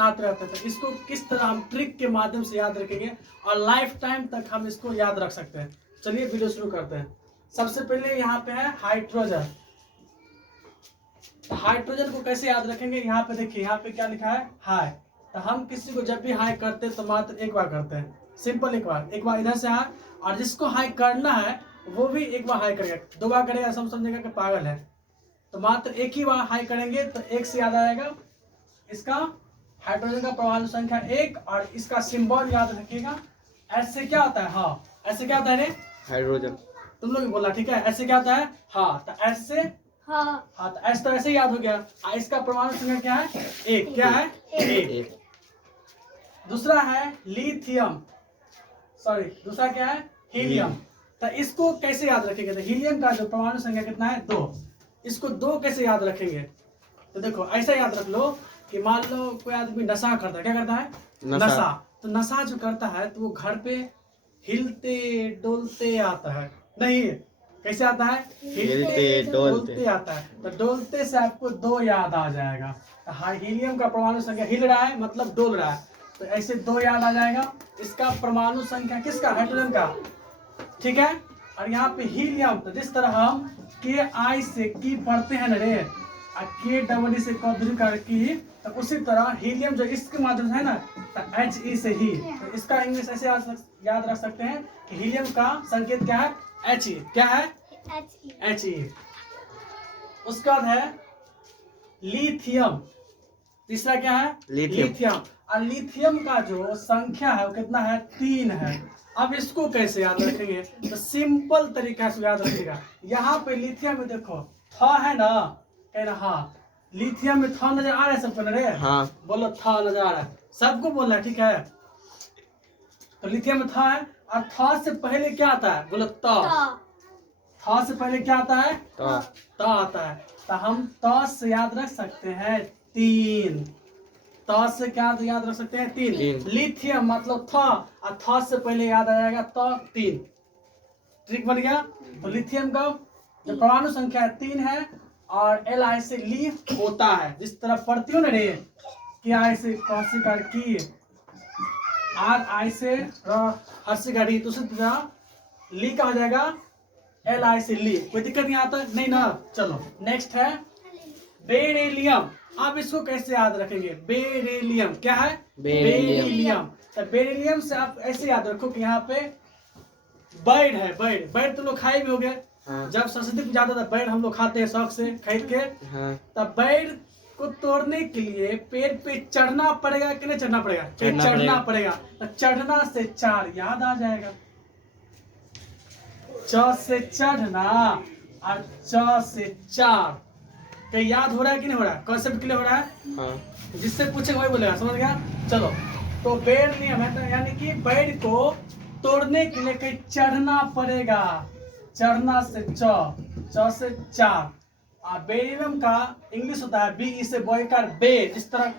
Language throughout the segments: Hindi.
आते रहते थे। इसको किस तरह हम ट्रिक के माध्यम से याद रखेंगे और लाइफ टाइम तक हम इसको याद रख सकते हैं। चलिए वीडियो शुरू करते हैं। सबसे पहले यहाँ पे है हाइड्रोजन। तो हाइड्रोजन को कैसे याद रखेंगे, यहाँ पे देखिए, यहाँ पे क्या लिखा है, हाई। तो हम किसी को जब भी हाई करते हैं तो मात्र एक बार करते हैं, सिंपल एक बार इधर से हाई, और जिसको हाई करना है वो भी एक बार हाई करेगा। दो बार करेगा सब समझेगा कि पागल है। तो मात्र एक ही बार हाई करेंगे तो एक से याद आएगा इसका हाइड्रोजन का परमाणु संख्या 1, और इसका सिंबल याद रखिएगा। ऐसे क्या होता है, हाँ ऐसे क्या होता है रे हाइड्रोजन। तुम लोग बोला ठीक है, ऐसे क्या होता है, हाँ। तो ऐसे हाँ तो ऐसे, तो ऐसे याद हो गया। इसका परमाणु संख्या क्या है, 1। क्या है, 1। दूसरा है लिथियम, सॉरी दूसरा क्या है, हीलियम। तो इसको कैसे याद रखेंगे, तो हीलियम का जो परमाणु संख्या कितना है, 2। इसको 2 कैसे याद रखेंगे, तो देखो ऐसा याद रख लो कि मान लो कोई आदमी नशा करता है, क्या करता है, नशा। तो नशा जो करता है तो वो घर पे हिलते डोलते आता है, नहीं कैसे आता है, हिलते डोलते आता है। तो डोलते से आपको 2 याद आ जाएगा। तो हीलियम का परमाणु संख्या हिल रहा है मतलब डोल रहा है, तो ऐसे 2 याद आ जाएगा। इसका परमाणु संख्या किसका, हाइड्रोजन का, ठीक है। और यहाँ पे हीलियम, तो जिस तरह हम के आई से की पढ़ते हैं ना रे, के डबल ई से कर की, तो उसी तरह हीलियम जो इसके माध्यम से है ना, तो एच ई से ही। तो इसका इंग्लिश ऐसे याद रख सकते हैं कि हीलियम का संकेत क्या है, एच ई। क्या है, एच ई। उसके बाद है लिथियम। तीसरा क्या है, लिथियम। और लिथियम का जो संख्या है वो कितना है, 3 है। अब इसको कैसे याद रखेंगे, तो सिंपल तरीका से याद रखिएगा। यहाँ पे लिथियम में देखो थ है ना, कह रहा हाँ, लिथियम में थ नजर आ रहा है सबको ना रे, हाँ बोलो थ नजर आ रहा है, सबको बोलना है, ठीक है। तो लिथियम में थ है, और थ से पहले क्या आता है, बोलो त। थ से पहले क्या आता है, त आता है। तो हम त से याद रख सकते हैं 3। त से क्या याद रख सकते हैं, 3। लिथियम मतलब थ, और थ से पहले याद आ जाएगा त, 3। ट्रिक बन गया। तो लिथियम का जो परमाणु संख्या 3 है, और एल आई से ली होता है, जिस तरह पढ़ती हो ना रे, कि आई से कौशिकार की, आर आई से हर्षिका री, तो उसी तरह ली का हो जाएगा एल आई से ली। कोई दिक्कत नहीं आता, नहीं ना। चलो नेक्स्ट है बेरिलियम। आप इसको कैसे याद रखेंगे, बेरिलियम। क्या है, बेरिलियम। तो बेरिलियम से आप ऐसे याद रखो कि यहाँ पे बैड है, बैड तो लोग खाए भी हो गए, हाँ। जब सरस्वती पूजा आता था बैड हम लोग खाते हैं शौक से खरीद के, हाँ। तब बैड को तोड़ने के लिए पेड़ पे चढ़ना पड़ेगा कि नहीं चढ़ना पड़ेगा, चढ़ना पड़ेगा। तो चढ़ना से 4 याद आ जाएगा, च से चढ़ना और च से 4। कहीं याद हो रहा है कि नहीं हो रहा है, कॉन्सेप्ट क्लियर हो रहा है, हाँ। जिससे पूछेगा वही बोलेगा, समझ गया। चलो तो बेड नियम है, तो यानी कि बेड को तोड़ने के लिए कहीं चढ़ना पड़ेगा, चढ़ना से च से 4। और बेरिलियम का इंग्लिश होता है बी ई से बॉयकर बे, जिस तरह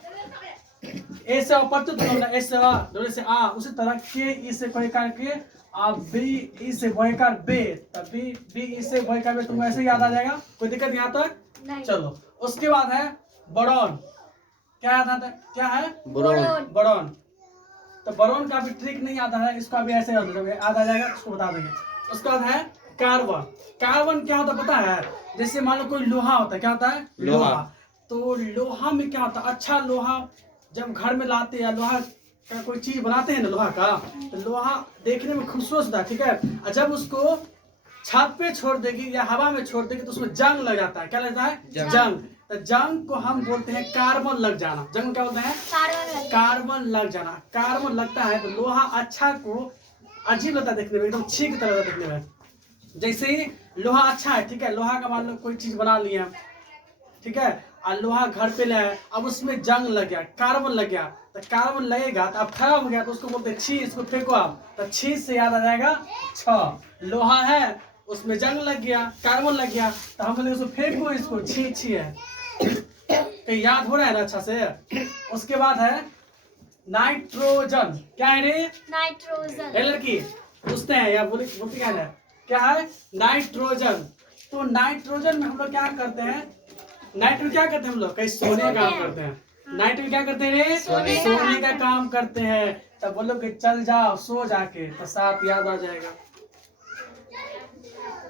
ए से अपरिचित होना, ए से आ, से आ, उसी तरह के ई से बॉयकर के, आप बी ई से बॉयकर बे, तब बी ई से बॉयकर बे तुमको ऐसे याद आ जाएगा, कोई दिक्कत यहाँ तक। चलो उसके बाद है बोरॉन। क्या याद आता है, क्या है, बोरॉन। तो बोरॉन का भी ट्रिक नहीं आता है, इसका भी ऐसे याद आ जाएगा, उसको बता देंगे। उसके बाद है कार्बन। कार्बन क्या होता है पता है, जैसे मान लो कोई लोहा होता है, क्या होता है, लोहा। तो लोहा में क्या होता है, अच्छा लोहा जब घर में लाते हैं, लोहा का कोई चीज बनाते हैं ना लोहा का, तो लोहा देखने में खूबसूरत होता है, ठीक है। और जब उसको छत पे छोड़ देगी या हवा में छोड़ देगी तो उसमें जंग लग जाता है, क्या लगता है, जंग। तो जंग को हम बोलते हैं कार्बन लग जाना। जंग क्या बोलते हैं, कार्बन लग जाना। कार्बन लगता है तो लोहा अच्छा को अजीब लगता है देखने में, एकदम छी की तरह देखने में। जैसे ही लोहा अच्छा है, ठीक है, लोहा का मान लो कोई चीज बना लिया, ठीक है, और लोहा घर पे ले आए, अब उसमें जंग लग गया, कार्बन लग गया। तो कार्बन लगेगा तो अब खराब हो गया, तो उसको बोलते हैं छी, इसको फेंको आप। तो छी से याद आ जाएगा 6। लोहा है उसमें जंग लग गया, कार्बन लग गया, तो हम बोले उसको फेंको, इसको छी है। तो याद हो रहा है ना अच्छा से। उसके बाद है नाइट्रोजन। क्या है रे, नाइट्रोजन। लड़की पूछते हैं या बोलती क्या है, नाइट्रोजन। तो नाइट्रोजन में हम लोग क्या करते हैं, नाइट्रोजन क्या करते हैं हम लोग, कहीं सोने का काम करते हैं, नाइट में क्या करते हैं रे? सोने का काम करते हैं। तब बोलो कि चल जाओ सो जाके, तो 7 याद आ जाएगा।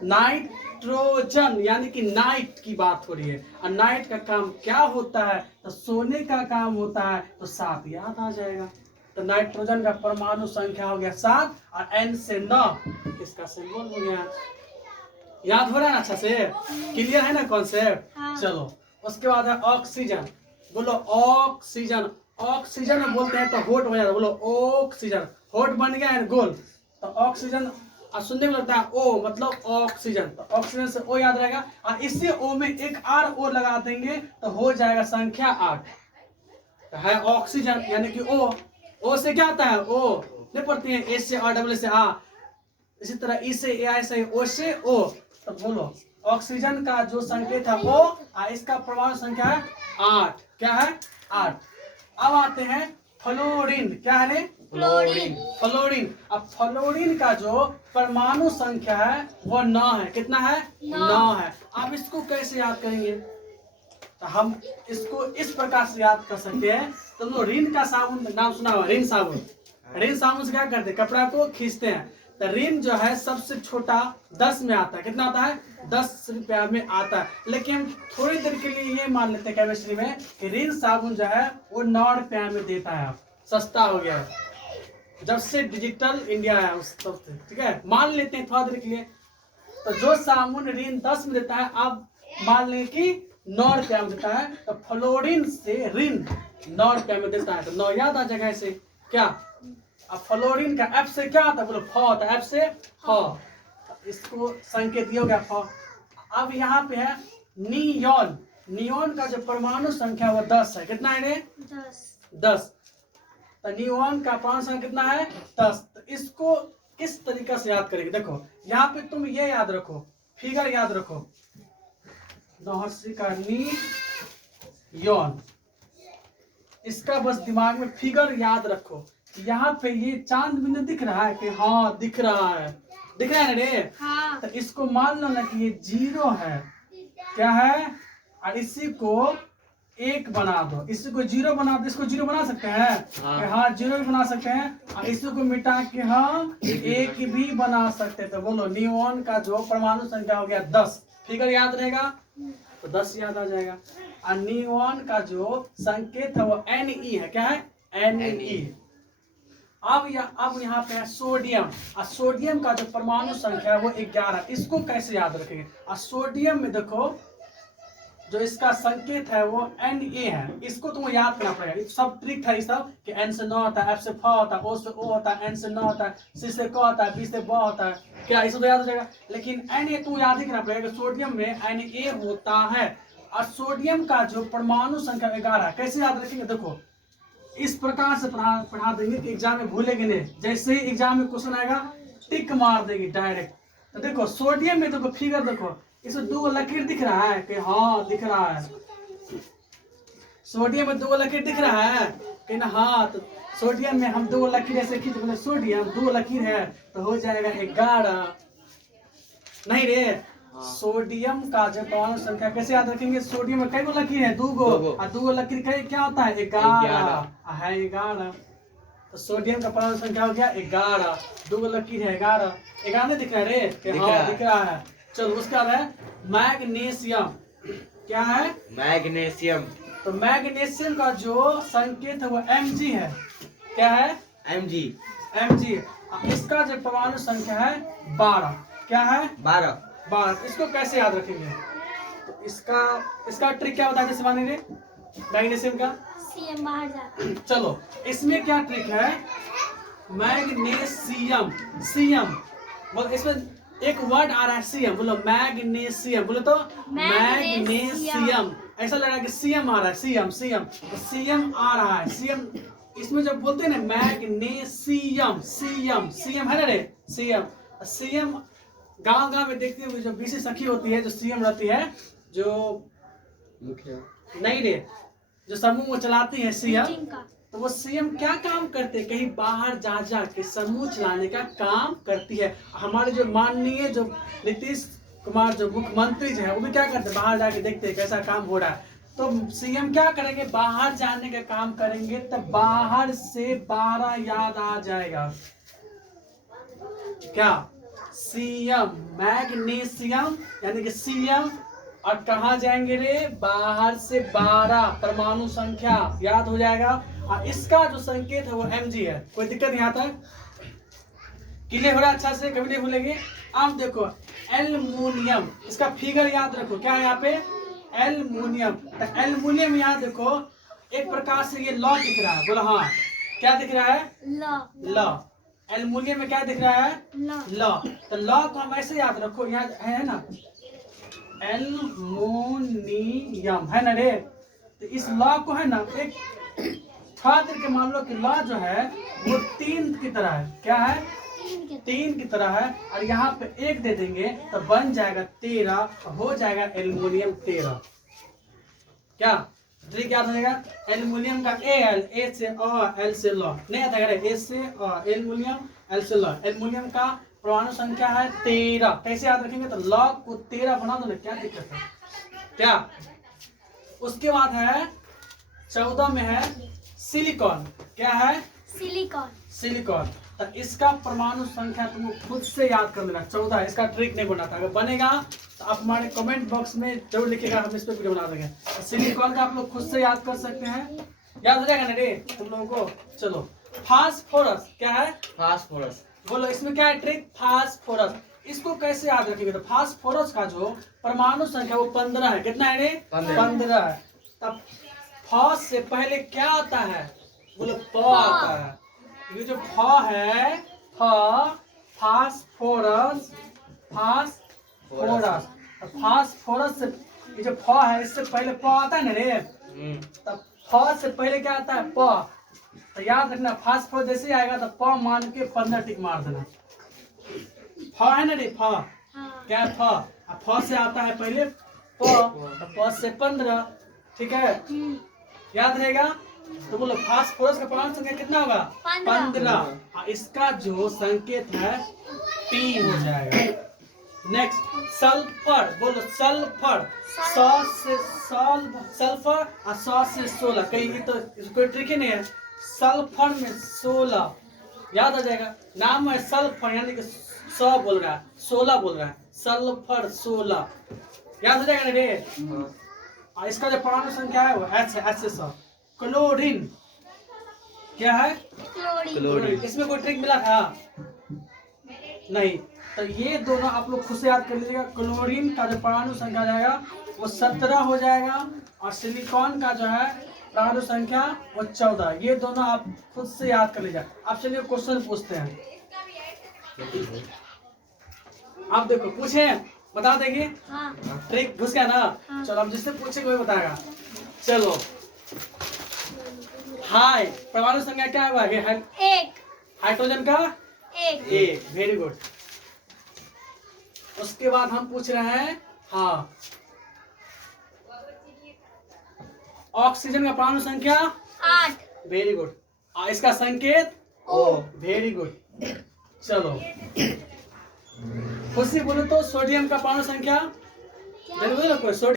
नाइट्रोजन यानी कि नाइट की बात हो रही है, और नाइट का काम क्या होता है? तो सोने का काम होता है, तो 7 याद आ जाएगा। तो नाइट्रोजन का परमाणु संख्या हो गया 7 और N से 9 इसका सिंबल हो गया। याद हो रहा है ना अच्छा से? क्लियर है ना कॉन्सेप्ट? चलो उसके बाद है ऑक्सीजन। बोलो ऑक्सीजन। ऑक्सीजन में बोलते हैं तो होठ हो जाता है, बोलो ऑक्सीजन। होठ बन गया है गोल, तो ऑक्सीजन सुनने में लगता है ओ मतलब ऑक्सीजन, तो ऑक्सीजन से ओ याद रहेगा। और इसी ओ में एक आर ओ लगा देंगे तो हो जाएगा संख्या 8। तो है ऑक्सीजन यानी कि ओ से क्या आता है? ओ नहीं पढ़ती है, ए से और डबल से आ, इसी तरह ई से ए, आई से ओ से ओ। तो बोलो ऑक्सीजन का जो संकेत है ओ, और इसका परमाणु संख्या है 8। क्या है? 8। अब आते हैं फ्लोरीन। क्या है रे? फ्लोरीन। फ्लोरीन। अब फ्लोरीन का जो परमाणु संख्या है वो 9 है। कितना है? 9 है। अब इसको कैसे याद करेंगे? तो हम इसको इस प्रकार से याद कर सकते हैं। तो लो रिन का साबुन नाम सुना हुआ, रिन साबुन। रिन साबुन से क्या करते हैं? कपड़ा को खींचते हैं। तो रिन जो है सबसे छोटा 10 में आता है। कितना आता है? 10 रुपया में आता है। लेकिन थोड़ी देर के लिए ये मान लेते हैं केमिस्ट्री में कि रिन साबुन जो है वो 9 रुपया में देता है। सस्ता हो गया है जब से डिजिटल इंडिया है उस तब से। ठीक है, मान लेते हैं थोड़ा देर के लिए। तो जो साबुन रिन 10 में देता है, अब मान लें कि 9 रुपया में देता है, तो फ्लोरीन से रिन 9 रुपया में देता है। तो 9 याद आ जाएगा ऐसे। क्या? अब फ्लोरीन का एफ से क्या आता है? बोलो फ, तो एफ से फ, इसको संकेत दिया गया फ। अब यहाँ पे है नियॉन। नियॉन का जो परमाणु संख्या वो 10 है। कितना है रे? 10। तो नियॉन का परमाणु संख्या कितना है? 10। तो इसको किस तरीके से याद करेंगे? देखो यहाँ पे तुम ये याद रखो, फिगर याद रखो, का नियॉन, इसका बस दिमाग में फिगर याद रखो। यहाँ पे ये चांद बिंदु दिख रहा है कि? हाँ दिख रहा है। दिख रहा है ना रे? हाँ। तो इसको मान लो ना कि ये 0 है। क्या है? और इसी को 1 बना दो, इसी को 0 बना दो। इसको 0 बना सकते हैं? हाँ 0 भी बना सकते हैं। और इसी को मिटा के हम 1 भी बना सकते हैं। तो बोलो नियॉन का जो परमाणु संख्या हो गया 10। फिगर याद रहेगा तो 10 याद आ जाएगा। और नियॉन का जो संकेत है वो Ne है। क्या है? Ne। अब यहाँ पे है सोडियम। और सोडियम का जो परमाणु संख्या है वो 11। इसको कैसे याद रखेंगे? और सोडियम में देखो जो इसका संकेत है वो Na है। इसको तुमको याद करना पड़ेगा। ये सब ट्रिक है, सब कि N से 9 होता है, F से F होता है, O से O होता है, N से 9 होता है, C से K होता है, B से B होता है। क्या इसको तो याद हो जाएगा? लेकिन Na तुम याद ही करना पड़ेगा। सोडियम में Na होता है। और सोडियम का जो परमाणु संख्या 11 कैसे याद रखेंगे? देखो इस प्रकार से पढ़ा देंगे कि एग्जाम में भूलेंगे नहीं। जैसे ही एग्जाम में क्वेश्चन आएगा टिक मार देंगे डायरेक्ट। तो देखो सोडियम में देखो फिगर देखो, इसमें 2 लकीर दिख रहा है कि? हाँ दिख रहा है। सोडियम में 2 लकीर दिख रहा है कि ना? हाँ। तो सोडियम में हम 2 लकीर ऐसे खींच बोले सोडियम 2 लकीर है तो हो जाएगा 11। नहीं रे, सोडियम का जो परमाणु संख्या कैसे याद रखेंगे? सोडियम में कई गो लकीर है? 2 गो। और 2 लकीर क्या होता है? 11 है। 11। तो सोडियम का परमाणु संख्या हो गया 11। 2 लकीर है 11। 11 नहीं दिख रहा है रे? हाँ दिख रहा है। चलो उसका है मैग्नीशियम। क्या है? मैग्नीशियम। तो मैग्नीशियम का जो संकेत है वो Mg है। क्या है? Mg। इसका जो परमाणु संख्या है 12। क्या है? 12। इसको कैसे याद रखेंगे? तो इसका ट्रिक क्या बताते शिवानी रे? मैग्नीशियम का सीएम बाहर जाता। चलो इसमें क्या ट्रिक है? मैग्नीशियम सीएम बोल, इसमें एक वर्ड आ रहा है सीएम। बोलो मैग्नीशियम। बोलो तो मैग्नीशियम। ऐसा लग रहा है कि सीएम आ रहा है। सीएम तो सीएम आ रहा है। सीएम इसमें जब बोलते हैं ना मैग्नीशियम, सीएम है ना रे? सीएम गांव में देखते हुए जो बीसी सखी होती है, जो सीएम रहती है, जो नहीं रे, जो समूह वो चलाती है सीएम। तो वो सीएम क्या काम करते हैं? कहीं बाहर जा के समूह चलाने का काम करती है। हमारे जो माननीय जो नीतीश कुमार जो मुख्यमंत्री जो है वो भी क्या करते हैं? बाहर जाके देखते हैं कैसा काम हो रहा है। तो सीएम क्या करेंगे, बाहर जाने का काम करेंगे, तब बाहर से 12 याद आ जाएगा। क्या? सीएम, मैग्नीशियम यानी कि सीएम, और कहाँ जाएंगे रे, बाहर से 12 परमाणु संख्या याद हो जाएगा। और इसका जो संकेत है वो Mg है। कोई दिक्कत नहीं आता? क्लियर हो रहा है अच्छा से, कभी नहीं भूलेंगे। अब देखो एल्युमिनियम, इसका फिगर याद रखो, क्या है यहाँ पे, एल्युमिनियम। तो एल्युमिनियम याद देखो, एक प्रकार से ये लॉ दिख रहा है, बोलो हाँ, क्या दिख रहा है, लॉ। एल्युमिनियम में क्या दिख रहा है, लॉ। तो लॉ को हम ऐसे याद रखो, यहाँ है ना, एल्युमिनियम है ना रे। तो इस लॉ को है ना, एक छात्र के मान लो कि लॉ जो है वो 3 की तरह है। क्या है, 3 की तरह है। और यहाँ पे 1 दे देंगे तो बन जाएगा 13, हो जाएगा एल्युमिनियम 13। क्या ट्रिक याद रहेगा, एल्युमिनियम का Al, A से L से लॉ नहीं आता है, A से एल्युमिनियम, L से लॉ। एल्युमिनियम का परमाणु संख्या है 13। कैसे याद रखेंगे, तो लॉ को 13 बना दो ना, क्या दिक्कत है। क्या, उसके बाद है 14 में है सिलिकॉन। क्या है, सिलिकॉन। तो इसका परमाणु संख्या तुमको खुद से याद कर लेना, 14। इसका ट्रिक नहीं बना था, अगर बनेगा तो आप हमारे कमेंट बॉक्स में जरूर लिखिएगा, हम इस पे वीडियो बना देंगे। तो सिलिकॉन का आप लोग खुद से याद कर सकते हैं, याद हो जाएगा ना रे तुम लोगों को। चलो फास्फोरस, क्या है, फास्फोरस। बोलो इसमें क्या है ट्रिक, फास्फोरस। इसको कैसे याद रखेंगे, तो फास्फोरस का जो परमाणु संख्या वो 15 है। कितना है रे, 15 है। तब फ से पहले क्या आता है, बोलो प आता है। ये जो फ है, फास्फोरस, फास्फोरस से ये जो फ है, इससे पहले प आता है ना रे। तब फ से पहले क्या आता है, प। तो याद रखना, फास्फोरस जैसे आएगा तो प मान के 15 टिक मार देना। फ है ना रे, फ क्या है, फ। फ से आता है पहले प, तो प से 15, ठीक है, याद रहेगा। तो बोलो फास्फोरस का परमाणु संख्या कितना होगा, 15। इसका जो संकेत है T हो जाएगा। नेक्स्ट सल्फर, बोलो सल्फर, सल्फर और 100 से 16, कहीं तो कोई ट्रिक ही नहीं है। सल्फर में 16 याद आ जाएगा। नाम है सल्फर यानी कि 100 बोल रहा है, 16 बोल रहा है, सल्फर 16 याद हो जाएगा ना रे। और इसका जो परमाणु संख्या है वो H है, H से 100। क्लोरीन, क्या है, क्लोरीन। इसमें कोई ट्रिक मिला था नहीं। तो ये दोनों आप लोग खुद से याद कर लीजिएगा। क्लोरीन का जो परमाणु संख्या जाएगा वो 17 हो जाएगा, और सिलिकॉन का जो है परमाणु संख्या वो 14। ये दोनों आप खुद से याद कर लीजिए। आप चलिए क्वेश्चन पूछते हैं, आप देखो पूछे, बता देंगे। ट्रिक घुस गया ना, चलो अब जिससे पूछेंगे वही बताएगा। चलो हाय, परमाणु संख्या क्या है, 1। हाइड्रोजन का 1, वेरी गुड। उसके बाद हम पूछ रहे हैं, हाँ, ऑक्सीजन का परमाणु संख्या 8, वेरी गुड। इसका संकेत O, वेरी गुड। चलो खुशी बोलो तो सोडियम का परमाणु संख्या, जरूर कोई सोडियम